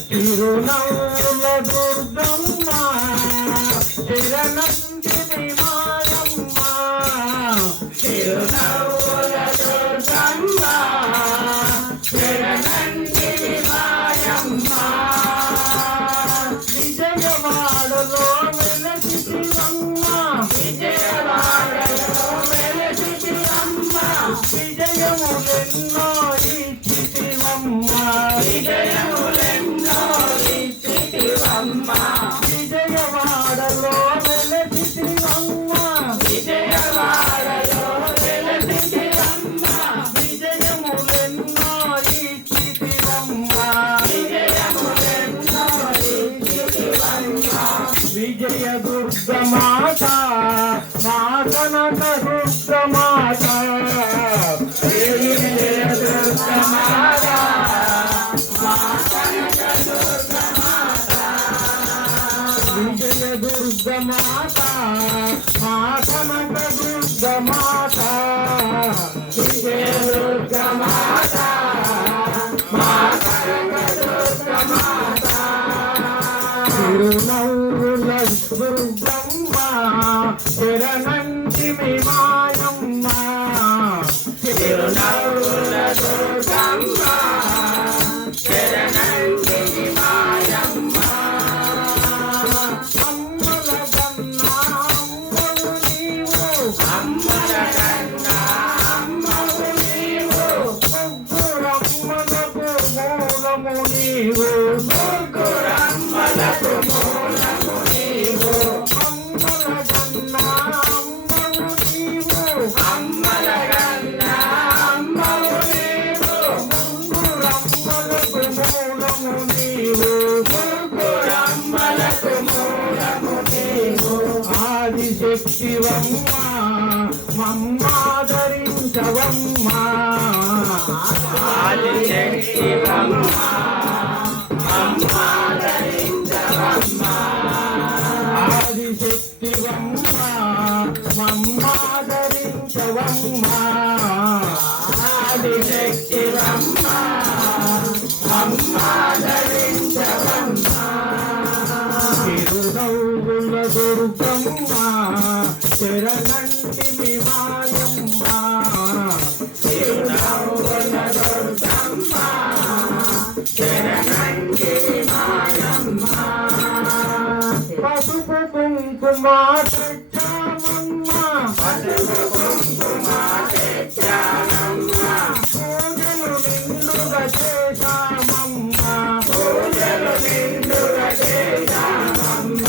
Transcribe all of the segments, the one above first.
తిరునవ్వుల దుర్గమ్మ చిరనందిని మాయమ్మ తిరునవ్వుల దుర్గమ్మ చిరనందిని మాయమ్మ విజయవాడలో వెలసితివమ్మ విజయవాడలో వెలసితివమ్మ విజయములెన్నో ఇచ్చితివమ్మ విజయములెన్నో విజయవాడలో వెలసితివమ్మ విజయవాడలో వెలసితివమ్మ విజయములెన్నో ఇచ్చితివమ్మ విజయములెన్నో ఇచ్చితివమ్మ విజయ దుర్గమాత మాతనక దుర్గమాత విజయ దుర్గమాత విజయ దుర్గమాత మాతనక దుర్గమాత విజయ దుర్గమాత మాతనక దుర్గమాత తిరునవ్వుల దుర్గమ్మ చిరనందిని మాయమ్మ తిరునవ్వుల దుర్గమ్మ చిరనందిని మాయమ్మ అమ్మల కన్నా అమ్మవు నీవు అమ్మల కన్నా అమ్మవు నీవు ముగ్గురమ్మలకు మూలము నీవు ముగ్గురమ్మలకు మూలము నీవు అమ్మల కన్నా అమ్మవు నీవు అమ్మల కన్నా అమ్మవు నీవు ముగ్గురమ్మలకు మూలము నీవు ముగ్గురమ్మలకు మూలము నీవు ఆదిశక్తివమ్మ మమ్మాదరించవమ్మ ఆదిశక్తివమ్మ మమ్మాదరించవమ్మ ఆదిశక్తివమ్మ మమ్మాదరించవమ్మ ఆదిశక్తివమ్మ మమ్మాదరించవమ్మ తిరునవ్వుల దుర్గమ్మ శరణంటిని మాయమ్మ తిరునవ్వుల దుర్గమ్మ శరణంటిని మాయమ్మ పసుపు కుంకుమ తెచ్చామమ్మ పసుపు కుంకుమ తెచ్చామమ్మ పూజలు నిండుగా చేశామమ్మ పూజలు నిండుగా చేశామమ్మ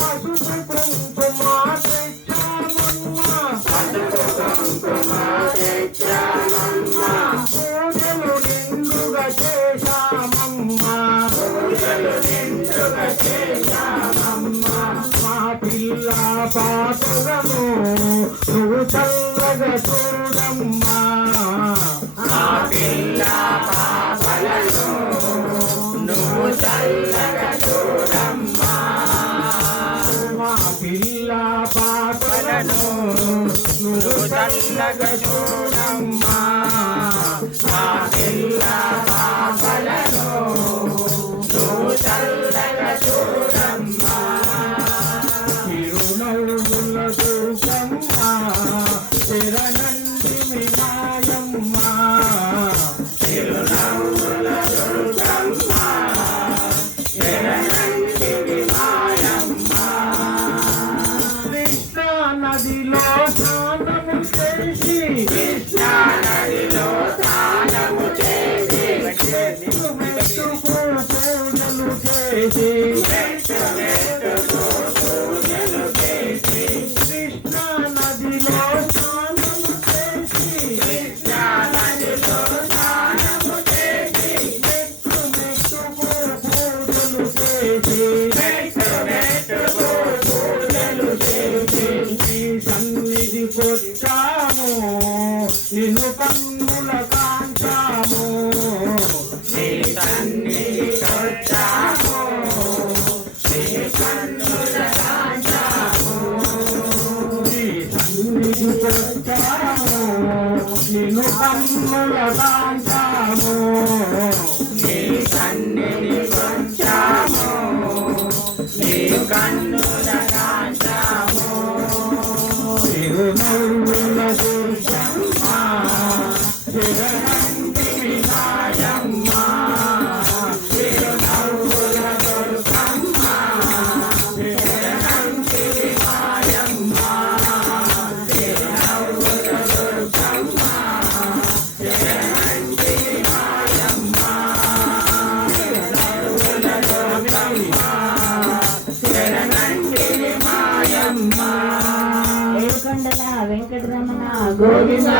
పసుపు కుంకుమ తెచ్చామమ్మ పసుపు కుంకుమ తెచ్చామమ్మ పూజలు నిండుగా చేశామమ్మ పూజలు నిండుగా చేశామమ్మ మా పిల్ల పాపలను నువ్వు చల్లగా చూడమ్మా మా పిల్ల పాపలను నువ్వు చల్లగా చూడమ్మా మా పిల్ల పాపలను నువ్వు చల్లగా చూడమ్మా మా పిల్ల పాపలను నువ్వు చల్లగా చేసి కృష్ణా నదిలో స్నానము చేసి మెట్టు మెట్టుకు పూజలు చేసి నీ సన్నిధికొచ్చాము నిన్ను కన్నుల కాంచాము నీ సన్నిధికొచ్చాము నిన్ను కన్నుల కాంచాము నీ సన్నిధికొచ్చాము నిన్ను కన్నుల కాంచాము నీ సన్నిధికొచ్చాము నీ కన్నుల కాంచాము తిరునవ్వుల దుర్గమ్మ చిరనంటివి నాయమ్మ తిరునవ్వుల దుర్గమ్మ చిరనంటివి నాయమ్మ తిరునవ్వుల దుర్గమ్మ చిరనంటివి నాయమ్మ తిరునవ్వుల దుర్గమ్మ చిరనంటివి మాయమ్మ ఏడుకొండల వెంకటరమణ గోవింద